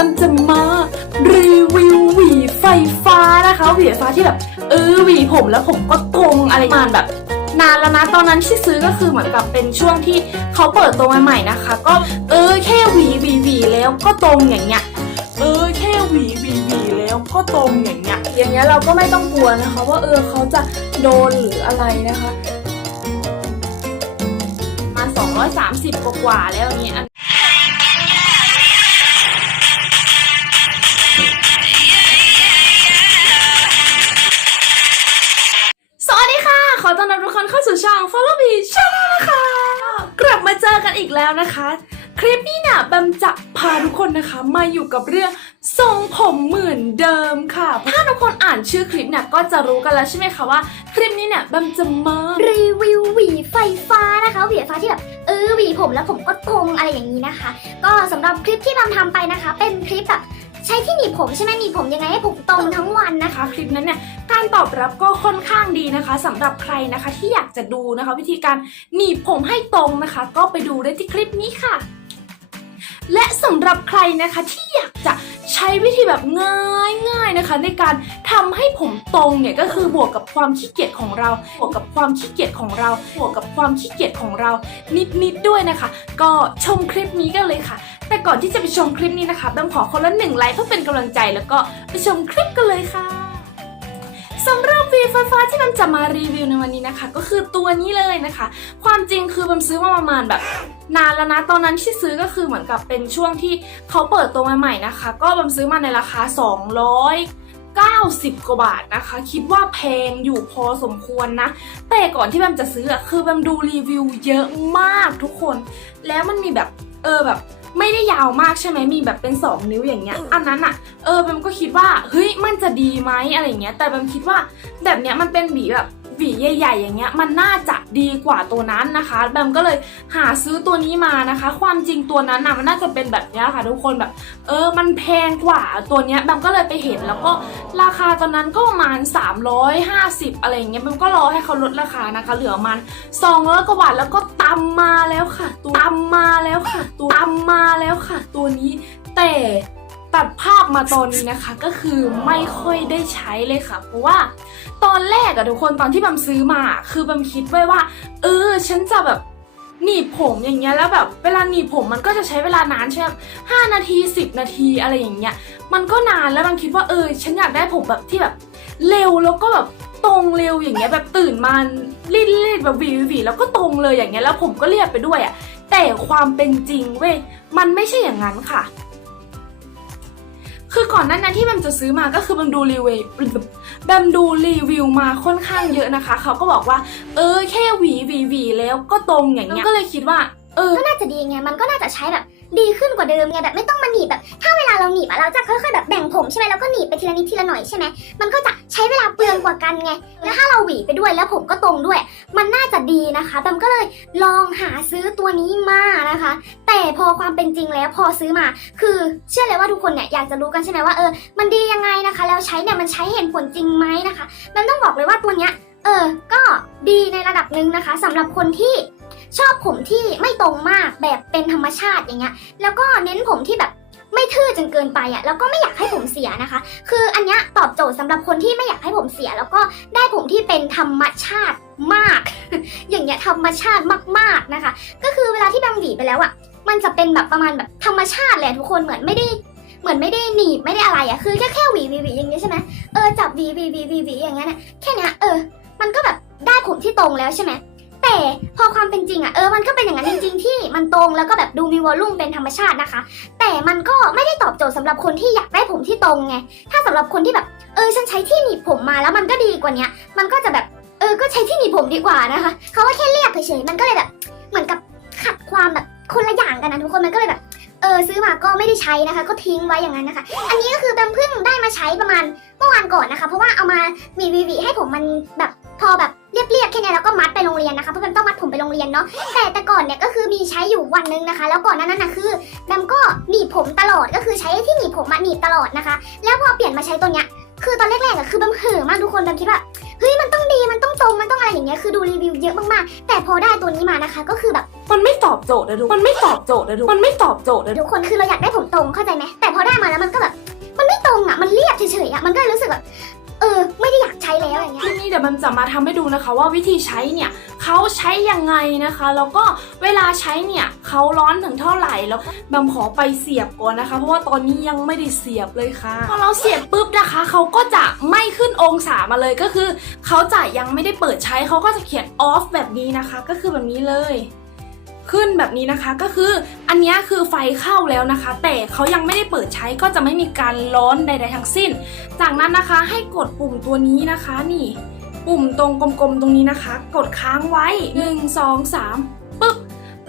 บันจะมารีวิวหวีไฟฟ้านะคะหวีไฟฟ้าที่แบบ เออหวีผมแล้วผมก็ตรงอะไรประมาณแบบนานแล้วนะตอนนั้นที่ซื้อก็คือเหมือนกับเป็นช่วงที่เขาเปิดตัวใหม่ๆนะคะ ก็เออแค่หวีหวีหวีแล้วก็ตรงอย่างเงี้ยเออแค่หวีหวีหวีแล้วก็ตรงอย่างเงี้ยอย่างเงี้ยเราก็ไม่ต้องกลัวนะคะ ว่าเออเขาจะโดนหรืออะไรนะคะ มา 230 กว่าๆแล้วเนี่ย ช่อง Follow Me Channel นะคะ กลับมาเจอกันอีกแล้วนะคะ คลิปนี้เนี่ยแบมจะพาทุกคนนะคะ มาอยู่กับเรื่องทรงผมเหมือนเดิมค่ะ ถ้าทุกคนอ่านชื่อคลิปเนี่ยก็จะรู้กันแล้วใช่ไหมคะว่า คลิปนี้เนี่ยแบมจะมารีวิวหวีไฟฟ้านะคะหวีไฟฟ้าที่แบบเออหวีผมแล้วผมก็ตรงอะไรอย่างนี้นะคะ ก็สำหรับคลิปที่บำทำไปนะคะ เป็นคลิปแบบ ช้ที่หนีบผมใช่ไหมหนีบผมยังไงให้ผมตรงทั้งวันนะคะ คลิปนั้นเนี่ยการตอบรับก็ค่อนข้างดีนะคะสำหรับใครนะคะที่อยากจะดูนะคะ วิธีการหนีบผมให้ตรงนะคะ ก็ไปดูได้ที่คลิปนี้ค่ะ และสำหรับใครนะคะที่อยากจะใช้วิธีแบบง่ายๆนะคะ ในการทำให้ผมตรงเนี่ยก็คือบวกกับความขี้เกียจของเรา บวกกับความขี้เกียจของเรา บวกกับความขี้เกียจของเรา นิดๆด้วยนะคะ ก็ชมคลิปนี้กันเลยค่ะ แต่ก่อนที่จะไปชมคลิปนี้นะคะแบมขอคนละหนึ่งไลค์เพื่อเป็นกำลังใจแล้วก็ไปชมคลิปกันเลยค่ะ รับหวีไฟฟ้าที่มันจะมารีวิวในวันนี้นะคะ ก็คือตัวนี้เลยนะคะ ความจริงคือบัมซื้อมาประมาณแบบนานแล้วนะตอนนั้นที่ซื้อก็คือเหมือนกับเป็นช่วงที่เขาเปิดตัวมาใหม่นะคะ ก็บัมซื้อมาในราคา290 กว่าบาทนะคะ คิดว่าแพงอยู่พอสมควรนะ แต่ก่อนที่บัมจะซื้ออะคือบัมดูรีวิวเยอะมากทุกคน แล้วมันมีแบบเออแบบ ไม่ได้ยาวมากใช่ไหมมีแบบเป็น 2 นิ้วอย่างเงี้ย อันนั้นอะเออแบมก็คิดว่าเฮ้ยมันจะดีไหมอะไรเงี้ย แต่แบมคิดว่าแบบเนี้ยมันเป็นหวีแบบ หวีใหญ่ๆ อย่างเงี้ยมันน่าจะดีกว่าตัวนั้นนะคะแบมก็เลยหาซื้อตัวนี้มานะคะ ความจริงตัวนั้นนะมันน่าจะเป็นแบบเนี้ยค่ะ ทุกคนแบบ เออมันแพงกว่าตัวเนี้ยแบมก็เลยไปเห็นแล้วก็ราคาตอนนั้นก็ประมาณ 350 อะไรอย่างเงี้ยแบมก็รอให้เขาลดราคานะคะ เหลือมัน200กว่าบาทแล้วก็ตำมาแล้วค่ะ ตัวตำมาแล้วค่ะ ตัวตำมาแล้วค่ะ ตัวนี้แต่ ตัดภาพมาตอนนี้นะคะก็คือไม่ค่อยได้ใช้เลยค่ะ เพราะว่าตอนแรกอะทุกคนตอนที่บัมซื้อมาคือบัมคิดไว้ว่า เออ ฉันจะแบบหนีบผมอย่างเงี้ยแล้วแบบเวลาหนีบผมมันก็จะใช้เวลานานใช่ไหมห้านาทีสิบนาทีอะไรอย่างเงี้ยมันก็นานแล้วบังคิดว่าเออ ฉันอยากได้ผมแบบที่แบบ เร็วแล้วก็แบบตรงเร็วอย่างเงี้ยแบบตื่นมารีดรีดแบบหวีหวีแล้วก็ตรงเลยอย่างเงี้ยแล้วผมก็เรียบไปด้วยอะแต่ความเป็นจริงเว้ยมันไม่ใช่อย่างนั้นค่ะ คือก่อนหนั้นนั้นที่แบมจะซื้อมาก็คือแบมดูรีวิวแบมดูรีวิวมาค่อนข้างเยอะนะคะ เขาก็บอกว่า เออแค่หวีหวีหวีแล้วก็ตรงอย่างเงี้ยก็เลยคิดว่า เออ ก็น่าจะดีไง มันก็น่าจะใช้แบบ ดีขึ้นกว่าเดิมไงแบบไม่ต้องมาหนีบแบบ ถ้าเวลาเราหนีบอะเราจะค่อยๆแบบแบ่งผมใช่ไหมแล้วก็หนีบไปทีละนิดทีละหน่อยใช่ไหมมันก็จะใช้เวลาเปลืองกว่ากันไงแล้วถ้าเราหวีไปด้วยแล้วผมก็ตรงด้วย มันน่าจะดีนะคะแบมก็เลยลองหาซื้อตัวนี้มานะคะ แต่พอความเป็นจริงแล้วพอซื้อมา คือเชื่อเลยว่าทุกคนเนี่ยอยากจะรู้กันใช่ไหมว่าเออมันดียังไงนะคะ แล้วใช้เนี่ยมันใช้เห็นผลจริงไหมนะคะแบมต้องบอกเลยว่าตัวเนี้ย เออ ก็ดีในระดับหนึ่งนะคะสำหรับคนที่ชอบผมที่ไม่ตรงมากแบบเป็นธรรมชาติอย่างเงี้ย แล้วก็เน้นผมที่แบบไม่ทื่อจนเกินไปอะ่ะ แล้วก็ไม่อยากให้ผมเสียนะคะ คืออันเนี้ยตอบโจทย์สำหรับคนที่ไม่อยากให้ผมเสีย แล้วก็ได้ผมที่เป็นธรรมชาติมาก อย่างเงี้ยธรรมชาติมากๆนะคะ ก็คือเวลาที่แบงหวีไปแล้วอะ่ะ มันจะเป็นแบบประมาณแบบธรรมชาติเละทุกคนเหมือนไม่ได้เหมือนไม่ได้หนีบไม่ได้อะไรอะ่ะ คือแค่แค่หวีหวีหวีอย่างเงี้ยใช่ไหมเออจับหวีหวีหวีหวีอย่างเงี้ยนี่ยแค่เนี้ยเออ มันก็แบบได้ผมที่ตรงแล้วใช่ไหมแต่พอความเป็นจริงอะเออมันก็เป็นอย่างนั้นจริงๆที่มันตรงแล้วก็แบบดูมีวอลลุ่มเป็นธรรมชาตินะคะ แต่มันก็ไม่ได้ตอบโจทย์สำหรับคนที่อยากได้ผมที่ตรงไงถ้าสำหรับคนที่แบบเออฉันใช้ที่หนีบผมมาแล้วมันก็ดีกว่าเนี้ยมันก็จะแบบเออก็ใช้ที่หนีบผมดีกว่านะคะเขาว่าแค่เรียบเฉยๆมันก็เลยแบบ เหมือนกับขัดความแบบคนละอย่างกันนะทุกคนมันก็เลยแบบเออซื้อมาก็ไม่ได้ใช้นะคะ ก็ทิ้งไว้อย่างนั้นนะคะ อันนี้ก็คือแบมเพิ่งได้มาใช้ประมาณเมื่อวานก่อนนะคะ เพราะว่าเอามามีวีวีให้ผมมันแบบ แบบเรียบๆแค่เนี้ยแล้วก็มัดไปโรงเรียนนะคะเพราะแบมต้องมัดผมไปโรงเรียนเนาะแต่แต่ก่อนเนี่ยก็คือมีใช้อยู่วันนึงนะคะ แล้วก่อนหนานั้นนะคือแบมก็หนีบผมตลอดก็คือใช้ที่หนีบผมมาหนีบตลอดนะคะ แล้วพอเปลี่ยนมาใช้ตัวเนี้ยคือตอนแรกๆอะคือแบมเห่อะมากทุกคนแบมคิดว่าเฮ้ยมันต้องดีมันต้องตรงมันต้องอะไรอย่างเงี้ยคือดูรีวิวเยอะมากๆ แต่พอได้ตัวนี้มานะคะ ก็คือแบบมันไม่ตอบโจทย์นะทุกมันไม่ตอบโจทย์นะทุกมันไม่ตอบโจทย์นะทุกทุกคนคือเราอยากได้ผมตรงเข้าใจไหมแต่พอได้มาแล้วมันก็แบบ มันไม่ตรงอะมันเรียบเฉยๆอะมันก็เลยรู้สึกแบบเออไม่ได้อยากใช้แล้วอย่างเงี้ย ทีนี้เดี๋ยวมันจะมาทำให้ดูนะคะ ว่าวิธีใช้เนี่ยเขาใช้ยังไงนะคะ แล้วก็เวลาใช้เนี่ยเขาร้อนถึงเท่าไหร่แล้วแบมขอไปเสียบก่อนนะคะ เพราะว่าตอนนี้ยังไม่ได้เสียบเลยค่ะพอเราเสียบปุ๊บนะคะเขาก็จะไม่ขึ้นองศามาเลยก็คือเขาจะยังไม่ได้เปิดใช้เขาก็จะเขียน off แบบนี้นะคะ ก็คือแบบนี้เลย ขึ้นแบบนี้นะคะ ก็คืออันนี้คือไฟเข้าแล้วนะคะ แต่เขายังไม่ได้เปิดใช้ก็จะไม่มีการร้อนใด ๆ ทั้งสิ้น จากนั้นนะคะให้กดปุ่มตัวนี้นะคะนี่ ปุ่มตรงกลมๆตรงนี้นะคะ กดค้างไว้ 1 2 3ปึ๊บ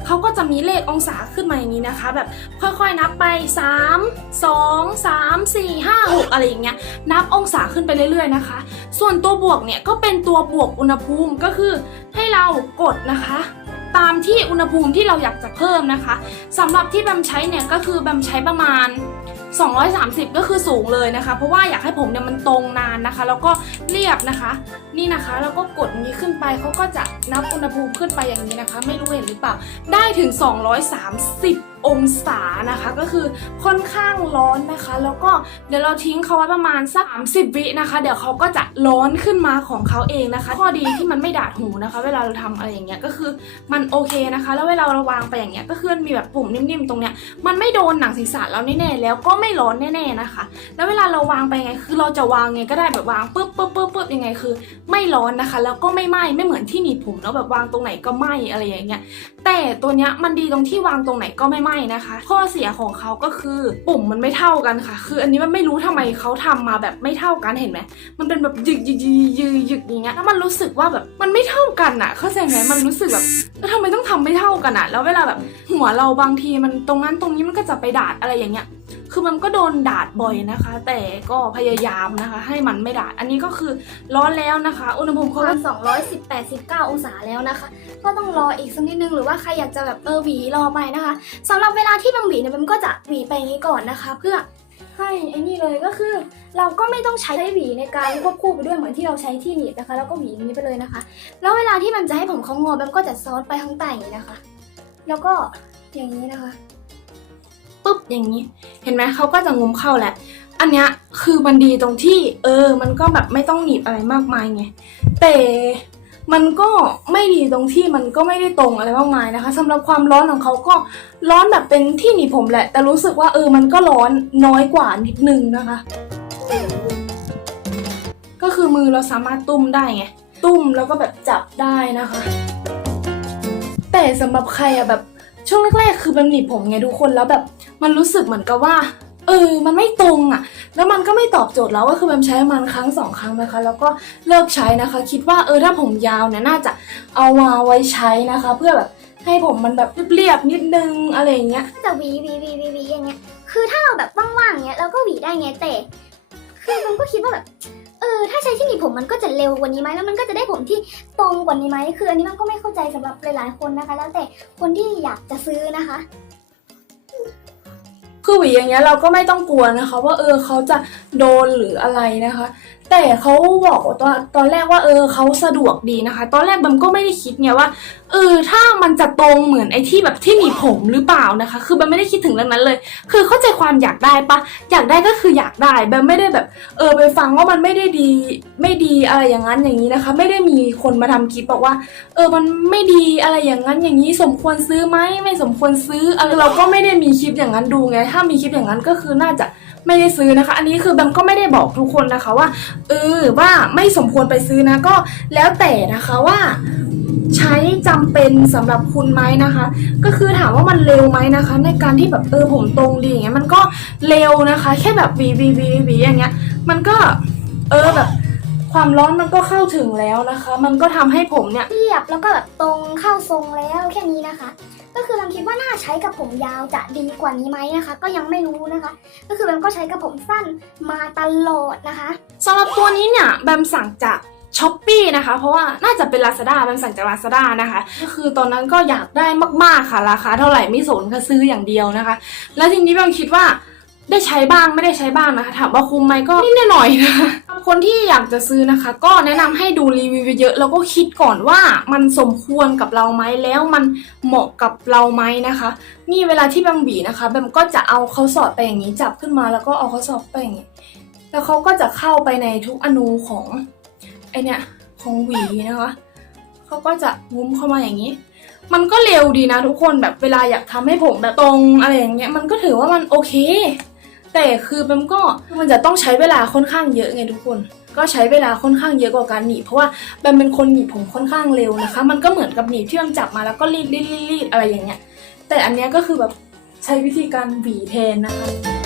เขาก็จะมีเลของศาขึ้นมาอย่างนี้นะคะ แบบค่อยๆนับไป 3 2 3 4 5 6อะไรอย่างเงี้ยนับองศาขึ้นไปเรื่อย ๆนะคะ ส่วนตัวบวกเนี่ยก็เป็นตัวบวกอุณหภูมิก็คือให้เรากดนะคะ ตามที่อุณหภูมิที่เราอยากจะเพิ่มนะคะสำหรับที่แบมใช้เนี่ยก็คือแบมใช้ประมาณ 230 ก็คือสูงเลยนะคะ เพราะว่าอยากให้ผมเนี่ยมันตรงนานนะคะ แล้วก็เรียบนะคะ นี่นะคะแล้วก็กดอย่างนี้ขึ้นไปเขาก็จะนับอุณหภูมิขึ้นไปอย่างนี้นะคะ ไม่รู้เห็นหรือเปล่าได้ถึง 230องศานะคะ ก็คือค่อนข้างร้อนนะคะ แล้วก็เดี๋ยวเราทิ้งเขาไว้ประมาณสัก30วินะคะ เดี๋ยวเขาก็จะร้อนขึ้นมาของเขาเองนะคะ ข้อดีที่มันไม่ดาดหูนะคะ เวลาเราทำอะไรอย่างเงี้ยก็คือมันโอเคนะคะ แล้วเวลาเราวางไปอย่างเงี้ยก็คือมีแบบปุ่มนิ่มๆตรงเนี้ยมันไม่โดนหนังศีรษะเราแน่ๆแล้วก็ไม่ร้อนแน่ๆนะคะ แล้วเวลาเราวางไปไงคือเราจะวางไงก็ได้แบบวางปุ๊บปุ๊บปุ๊บปุ๊บยังไงคือ ไม่ร้อนนะคะ แล้วก็ไม่ไหม้ไม่เหมือนที่หนีบผมแล้วแบบวางตรงไหนก็ไหม้อะไรอย่างเงี้ยแต่ตัวเนี้ยมันดีตรงที่วางตรงไหนก็ไม่ไหม้นะคะ ข้อเสียของเขาก็คือปุ่มมันไม่เท่ากันค่ะ คืออันนี้มันไม่รู้ทำไมเขาทำมาแบบไม่เท่ากันเห็นไหมมันเป็นแบบยึกยึกยึกยึกยึกอย่างเงี้ยแล้วมันรู้สึกว่าแบบมันไม่เท่ากันอะเข้าใจไหมมันรู้สึกแบบทำไมต้องทำไม่เท่ากันอะแล้วเวลาแบบหัวเราบางทีมันตรงนั้นตรงนี้มันก็จะไปดาดอะไรอย่างเงี้ย คือมันก็โดนดาดบ่อยนะคะ แต่ก็พยายามนะคะ ให้มันไม่ดาด อันนี้ก็คือร้อนแล้วนะคะ อุณหภูมิปเขาระมาณ218 19องศาแล้วนะคะ ก็ต้องรออีกสักนิดนึงหรือว่าใครอยากจะแบบเออหวีรอไปนะคะสำหรับเวลาที่บังหวีเนี่ยมันก็จะหวีไปอย่างนี้ก่อนนะคะ เพื่อให้ไอ้นี่เลยก็คือ เราก็ไม่ต้องใช้หวีในการควบคู่ไปด้วยเหมือนที่เราใช้ที่หนีบนะคะ แล้วก็หวีอย่างนี้ไปเลยนะคะ แล้วเวลาที่มันจะให้ผมเขางอแบมก็จะซอสไปข้างใต้อย่างนี้นะคะ แล้วก็อย่างนี้นะคะ ปุ๊บอย่างนี้ เห็นไหมเขาก็จะงุมเข้าแหละ อันเนี้ยคือมันดีตรงที่ เออ มันก็แบบไม่ต้องหนีบอะไรมากมายไงแต่มันก็ไม่ดีตรงที่มันก็ไม่ได้ตรงอะไรมากมายนะคะสำหรับความร้อนของเขาก็ร้อนแบบเป็นที่หนีบผมแหละ แต่รู้สึกว่าเออมันก็ร้อนน้อยกว่านิดนึงนะคะ ก็คือมือเราสามารถตุ้มได้ไงตุ้มแล้วก็แบบจับได้นะคะ แต่สำหรับใครอะแบบ ช่วงแรกๆคือมันหนีบผมไงทุกคนแล้วแบบมันรู้สึกเหมือนกับว่า เออ มันไม่ตรงอะแล้วมันก็ไม่ตอบโจทย์แล้วก็คือแบบใช้มันครั้งสองครั้งนะคะ แล้วก็เลิกใช้นะคะ คิดว่าเออถ้าผมยาวเนี่ยน่าจะเอามาไว้ใช้นะคะ เพื่อแบบให้ผมมันแบบเรียบๆนิดนึงอะไรอย่างเงี้ยจะหวีหวีหวีหวีหวีอย่างเงี้ย คือถ้าเราแบบว่างๆเงี้ยเราก็หวีได้ไงแต่ คือมันก็คิดว่าแบบ เออถ้าใช้ที่หนีผมมันก็จะเร็วกว่านี้ไหมแล้วมันก็จะได้ผมที่ตรงกว่านี้ไหมคืออันนี้มันก็ไม่เข้าใจสำหรับหลายๆคนนะคะ แล้วแต่คนที่อยากจะซื้อนะคะคือหวีอย่างเงี้ยเราก็ไม่ต้องกลัวนะคะ ว่าเออเขาจะโดนหรืออะไรนะคะ แต่เขาบอกตอนตอนแรกว่าเออเขาสะดวกดีนะคะ ตอนแรกบัมก็ไม่ได้คิดไงว่าเออถ้ามันจะตรงเหมือนไอ้ที่แบบที่หนีผมหรือเปล่านะคะ คือบัมไม่ได้คิดถึงเรื่องนั้นเลย คือเข้าใจความอยากได้ปะอยากได้ก็คืออยากได้บัมไม่ได้แบบเออไปฟังว่ามันไม่ได้ดีไม่ดีอะไรอย่างนั้นอย่างนี้นะคะ ไม่ได้มีคนมาทำคลิปบอกว่า เออมันไม่ดีอะไรอย่างนั้นอย่างนี้สมควรซื้อไหมไม่สมควรซื้ออะไรเราก็ไม่ได้มีคลิปอย่างนั้นดูไง ถ้ามีคลิปอย่างนั้นก็คือน่าจะ ไม่ได้ซื้อนะคะ อันนี้คือแบมก็ไม่ได้บอกทุกคนนะคะว่าเออว่าไม่สมควรไปซื้อนะก็แล้วแต่นะคะว่าใช้จำเป็นสำหรับคุณไหมนะคะ ก็คือถามว่ามันเร็วไหมนะคะ ในการที่แบบเออผมตรงดีอย่างเงี้ยมันก็เร็วนะคะ แค่แบบวีวีวีวีอย่างเงี้ย มันก็เออแบบความร้อนมันก็เข้าถึงแล้วนะคะ มันก็ทำให้ผมเนี่ยเรียบแล้วก็แบบตรงเข้าทรงแล้วแค่นี้นะคะ ก็คือแบมคิดว่าน่าใช้กับผมยาวจะดีกว่านี้ไหมนะคะ ก็ยังไม่รู้นะคะ ก็คือแบมก็ใช้กับผมสั้นมาตลอดนะคะสำหรับตัวนี้เนี่ยแบมสั่งจากช้อปปีนะคะ เพราะว่าน่าจะเป็น Lazada แบมสั่งจาก Lazada นะคะก็คือตอนนั้นก็อยากได้มากๆค่ะ ราคาเท่าไหร่ไม่สนค่ะซื้ออย่างเดียวนะคะ แล้วทีนี้แบมคิดว่า ได้ใช้บ้างไม่ได้ใช้บ้างนะคะถามว่าคุ้มไหมก็นิดหน่อยนะคะคนที่อยากจะซื้อนะคะ ก็แนะนำให้ดูรีวิวเยอะแล้วก็คิดก่อนว่ามันสมควรกับเราไหมแล้วมันเหมาะกับเราไหมนะคะ นี่เวลาที่แบมหวีนะคะแบมก็จะเอาเขาสอดไปอย่างนี้จับขึ้นมาแล้วก็เอาเขาสอดไปอย่างนี้แล้วเขาก็จะเข้าไปในทุกอนูของไอเนี่ยของหวีนะคะเขาก็จะงุ้มเข้ามาอย่างนี้ มันก็เร็วดีนะทุกคนแบบเวลาอยากทำให้ผมแบบตรงอะไรอย่างเงี้ยมันก็ถือว่ามันโอเค แต่คือมันก็มันจะต้องใช้เวลาค่อนข้างเยอะไงทุกคน ก็ใช้เวลาค่อนข้างเยอะกว่าการหนีบเพราะว่าแบมเป็นคนหนีบผมค่อนข้างเร็วนะคะ มันก็เหมือนกับหนีบที่มันจับมาแล้วก็รีดรีดรีดรีดอะไรอย่างเงี้ย แต่อันเนี้ยก็คือแบบใช้วิธีการหวีแทนนะคะ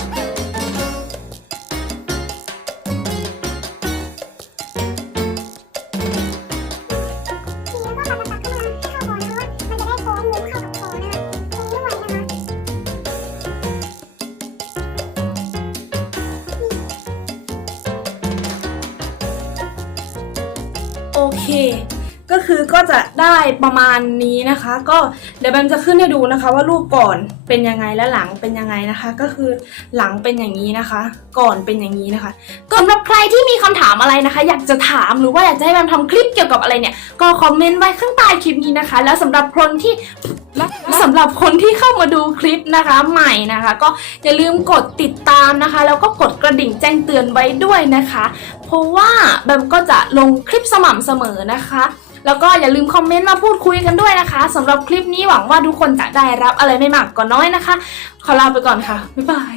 คือก็จะได้ประมาณนี้นะคะ ก็เดี๋ยวแบมจะขึ้นให้ดูนะคะ ว่ารูปก่อนเป็นยังไงและหลังเป็นยังไงนะคะ ก็คือหลังเป็นอย่างนี้นะคะ ก่อนเป็นอย่างนี้นะคะสำหรับใครที่มีคำถามอะไรนะคะ อยากจะถามหรือว่าอยากจะให้แบมทำคลิปเกี่ยวกับอะไรเนี่ย ก็คอมเมนต์ไว้ข้างใต้คลิปนี้นะคะ แล้วสำหรับคนที่และสำหรับคนที่เข้ามาดูคลิปนะคะใหม่นะคะ ก็อย่าลืมกดติดตามนะคะ แล้วก็กดกระดิ่งแจ้งเตือนไว้ด้วยนะคะ เพราะว่าแบมก็จะลงคลิปสม่ำเสมอนะคะ แล้วก็อย่าลืมคอมเมนต์มาพูดคุยกันด้วยนะคะสำหรับคลิปนี้หวังว่าทุกคนจะได้รับอะไรไม่มากก็น้อยนะคะ ขอลาไปก่อนค่ะ บ๊ายบาย